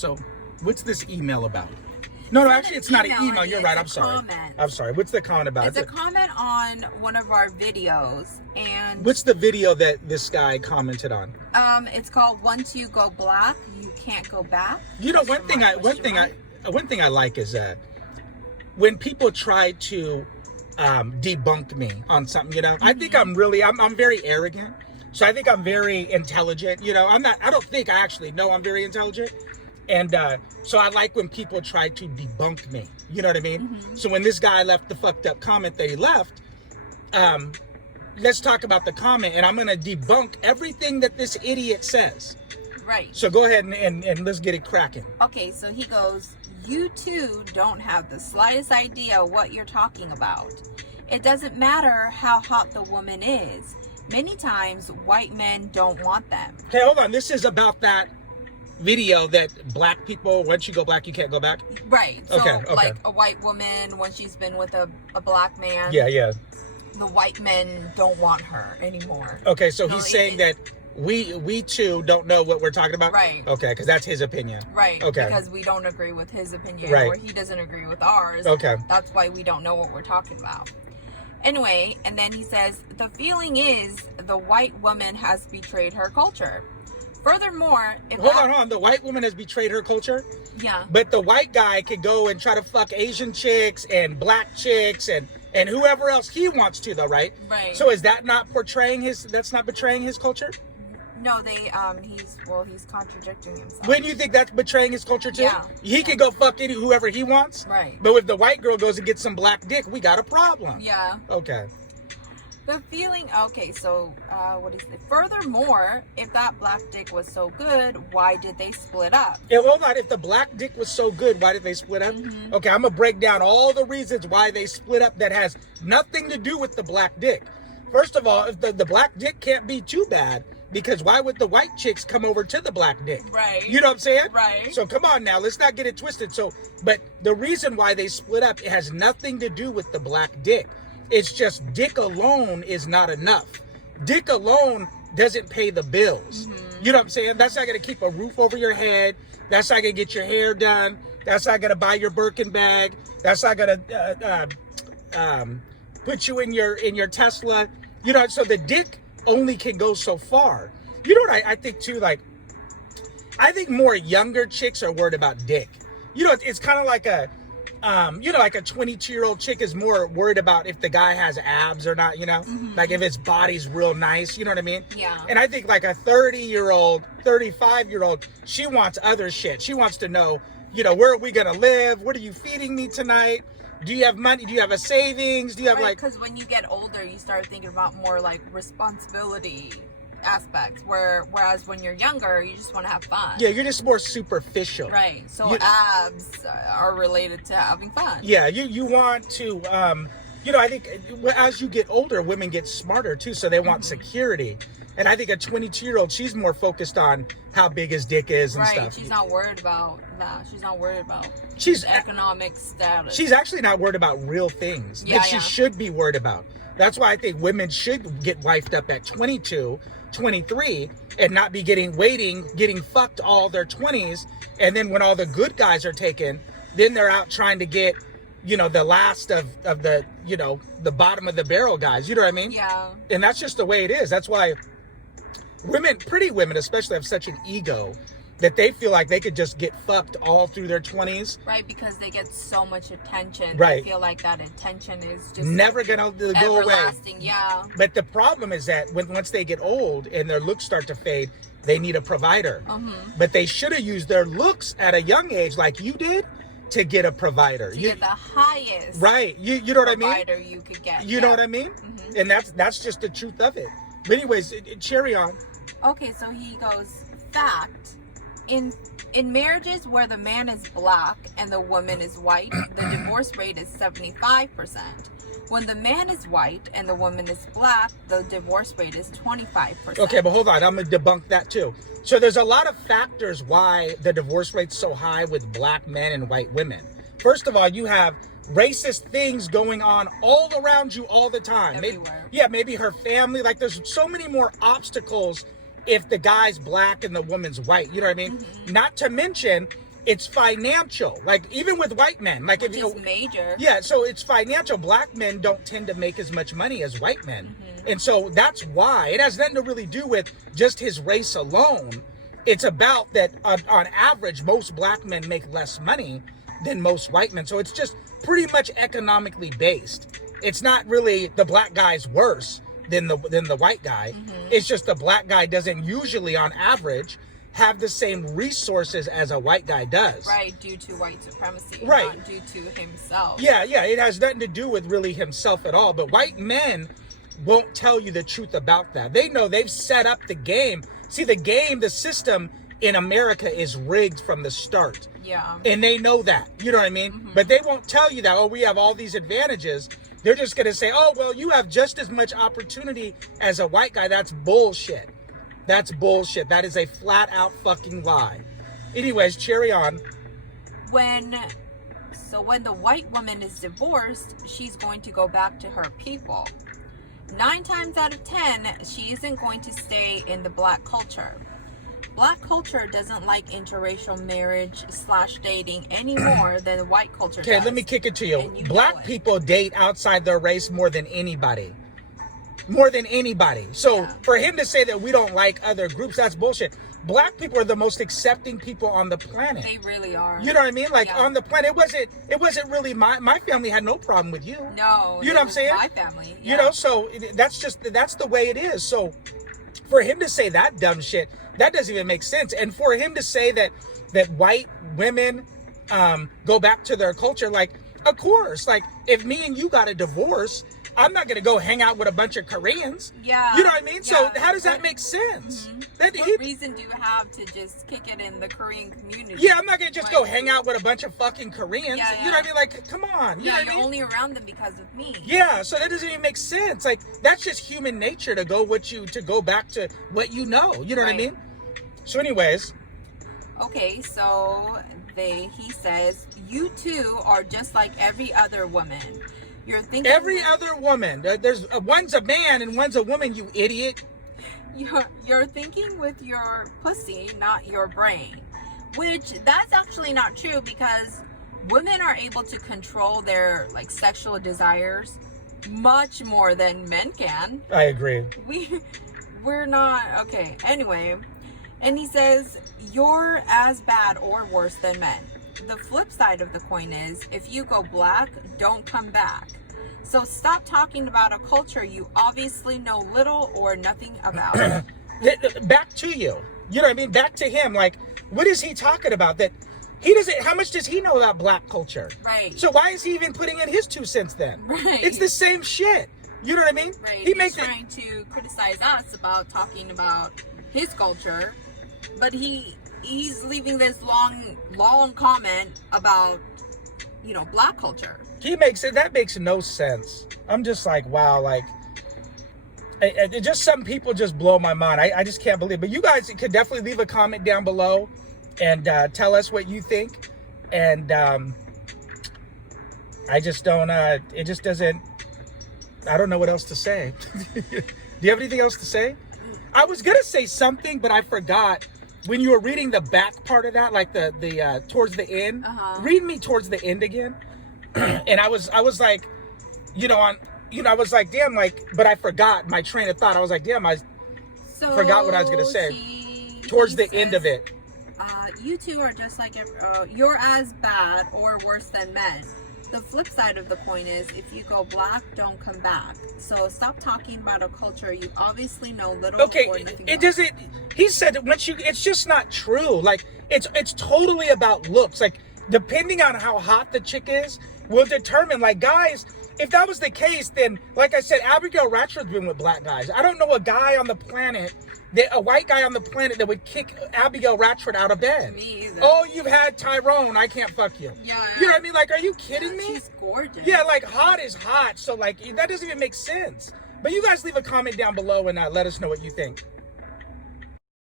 So, what's this email about? No, actually, it's not an email. You're right. I'm sorry. I'm sorry. What's the comment about? It's a comment on one of our videos, and what's the video that this guy commented on? It's called "Once You Go Black, You Can't Go Back." You know, one thing I like is that when people try to debunk me on something, you know, I think I'm very arrogant. So I think I'm very intelligent. You know, I don't think I actually know I'm very intelligent. And so I like when people try to debunk me. You know what I mean? Mm-hmm. So when this guy left the fucked up comment that he left, let's talk about the comment. And I'm going to debunk everything that this idiot says. Right. So go ahead and let's get it cracking. Okay, so he goes, "You two don't have the slightest idea what you're talking about. It doesn't matter how hot the woman is. Many times, white men don't want them." Hey, hold on. This is about that video that black people, once you go black, you can't go back? Right. So, okay. like a white woman, when she's been with a black man. Yeah. The white men don't want her anymore. Okay, so he's saying that we too don't know what we're talking about? Right. Okay, because that's his opinion. Right. Okay. Because we don't agree with his opinion, right, or he doesn't agree with ours. Okay. That's why we don't know what we're talking about. Anyway, and then he says, "The feeling is the white woman has betrayed her culture. Furthermore, Hold on. The white woman has betrayed her culture? Yeah. But the white guy could go and try to fuck Asian chicks and black chicks and whoever else he wants to, though, right? Right. So is that not that's not betraying his culture? No, he's contradicting himself. When you think that's betraying his culture too? Yeah. He can go fuck whoever he wants? Right. But if the white girl goes and gets some black dick, we got a problem. Yeah. Okay. The feeling, okay, so, what is it? Furthermore, if that black dick was so good, why did they split up? Yeah, hold on. If the black dick was so good, why did they split up? Mm-hmm. Okay, I'm going to break down all the reasons why they split up that has nothing to do with the black dick. First of all, if the black dick can't be too bad, because why would the white chicks come over to the black dick? Right. You know what I'm saying? Right. So come on now, let's not get it twisted. So, but the reason why they split up, it has nothing to do with the black dick. It's just dick alone is not enough. Dick alone doesn't pay the bills. Mm-hmm. You know what I'm saying? That's not going to keep a roof over your head. That's not going to get your hair done. That's not going to buy your Birkin bag. That's not going to put you in your Tesla. You know, so the dick only can go so far. You know what I think too? Like, I think more younger chicks are worried about dick. You know, it's kind of like like a 22-year-old chick is more worried about if the guy has abs or not, you know? Mm-hmm. Like if his body's real nice, you know what I mean? Yeah. And I think like a 30-year-old, 35-year-old, she wants other shit. She wants to know, you know, where are we going to live? What are you feeding me tonight? Do you have money? Do you have a savings? Do you have because when you get older, you start thinking about more like responsibility aspects, whereas when you're younger, you just want to have fun. Yeah, you're just more superficial. Right. So abs are related to having fun. Yeah, you want to, I think as you get older, women get smarter too, so they want security. And I think a 22-year-old, she's more focused on how big his dick is and stuff. She's not worried about that. She's not worried about economic status. She's actually not worried about real things that she should be worried about. That's why I think women should get wifed up at 22, 23, and not be getting fucked all their 20s. And then when all the good guys are taken, then they're out trying to get, the last of the, the bottom of the barrel guys. You know what I mean? Yeah. And that's just the way it is. That's why pretty women especially, have such an ego that they feel like they could just get fucked all through their 20s. Right, because they get so much attention. Right. They feel like that attention is just never gonna go away. Yeah. But the problem is that once they get old and their looks start to fade, they need a provider. Mm-hmm. But they should have used their looks at a young age, like you did, to get a provider. You get the highest. Right. You know what I mean? Provider you could get. You know what I mean? Mm-hmm. And that's just the truth of it. But anyways, cherry on. Okay, so he goes, fact. In marriages where the man is black and the woman is white, the divorce rate is 75%. When the man is white and the woman is black, the divorce rate is 25%. Okay, but hold on. I'm going to debunk that too. So there's a lot of factors why the divorce rate's so high with black men and white women. First of all, you have racist things going on all around you all the time. Everywhere. Maybe her family. Like there's so many more obstacles if the guy's black and the woman's white. You know what I mean? Mm-hmm. Not to mention it's financial. Like even with white men, like Which if you is major. yeah, so it's financial. Black men don't tend to make as much money as white men. And so that's why. It has nothing to really do with just his race alone. It's about that on average, most black men make less money than most white men. So it's just pretty much economically based. It's not really the black guy's worse than the white guy. It's just the black guy doesn't usually on average have the same resources as a white guy does. Right, due to white supremacy. Right. Not due to himself. Yeah, it has nothing to do with really himself at all. But white men won't tell you the truth about that. They know they've set up the game. See, the system in America is rigged from the start. Yeah. And they know that. You know what I mean? But they won't tell you that, oh, we have all these advantages. They're just going to say, oh, well, you have just as much opportunity as a white guy. That's bullshit. That's bullshit. That is a flat out fucking lie. Anyways, cherry on. When the white woman is divorced, she's going to go back to her people. 9 times out of 10, she isn't going to stay in the black culture. Black culture doesn't like interracial marriage / dating any more than the white culture does. Okay, let me kick it to you. You Black people date outside their race more than anybody. More than anybody. So for him to say that we don't like other groups, that's bullshit. Black people are the most accepting people on the planet. They really are. You know what I mean? Like on the planet, it wasn't really my family had no problem with you. No. You know what I'm saying? My family. Yeah. You know, so that's the way it is. So for him to say that dumb shit, that doesn't even make sense. And for him to say that white women go back to their culture, like, of course, like if me and you got a divorce, I'm not gonna go hang out with a bunch of Koreans. Yeah. You know what I mean? Yeah. So how does that make sense? What reason do you have to just kick it in the Korean community? Yeah, I'm not gonna just go hang out with a bunch of fucking Koreans. Yeah. You know what I mean? Like, come on. You know what you're I mean? only around them because of me. Yeah, so that doesn't even make sense. Like, that's just human nature to go back to what you know. You know what I mean? So anyways. Okay, so he says, you two are just like every other woman. You're thinking every other woman. There's one's a man and one's a woman, you idiot. You're thinking with your pussy, not your brain. Which, that's actually not true, because women are able to control their sexual desires much more than men can. I agree. We're not okay. Anyway, and he says you're as bad or worse than men. The flip side of the coin is, if you go black, don't come back. So stop talking about a culture you obviously know little or nothing about. Back to you. You know what I mean? Back to him. Like, what is he talking about? That he doesn't. How much does he know about black culture? Right. So why is he even putting in his 2 cents then? Right. It's the same shit. You know what I mean? Right. He's trying to criticize us about talking about his culture, but he's leaving this long comment about black culture. That makes no sense. I'm just like, wow, like just some people just blow my mind. I just can't believe it. But you guys could definitely leave a comment down below and tell us what you think. And I just don't it just doesn't, I don't know what else to say. Do you have anything else to say? I was gonna say something, but I forgot. When you were reading the back part of that, like the towards the end, read me towards the end again. And I was like, I was like, damn, but I forgot my train of thought. I was like, damn, forgot what I was gonna say. Towards the end of it. You two are just like, you're as bad or worse than men. The flip side of the coin is, if you go black, don't come back. So stop talking about a culture you obviously know little or nothing about. Doesn't. He said that it's just not true. Like, it's totally about looks. Like, depending on how hot the chick is, will determine. Like, guys, if that was the case, then like I said, Abigail Ratchford's been with black guys. I don't know a guy on the planet. A white guy on the planet that would kick Abigail Ratchford out of bed. Me either. Oh, you've had Tyrone. I can't fuck you. Yeah. You know what I mean? Like, are you kidding me? She's gorgeous. Yeah, like, hot is hot. So, like, that doesn't even make sense. But you guys leave a comment down below and let us know what you think.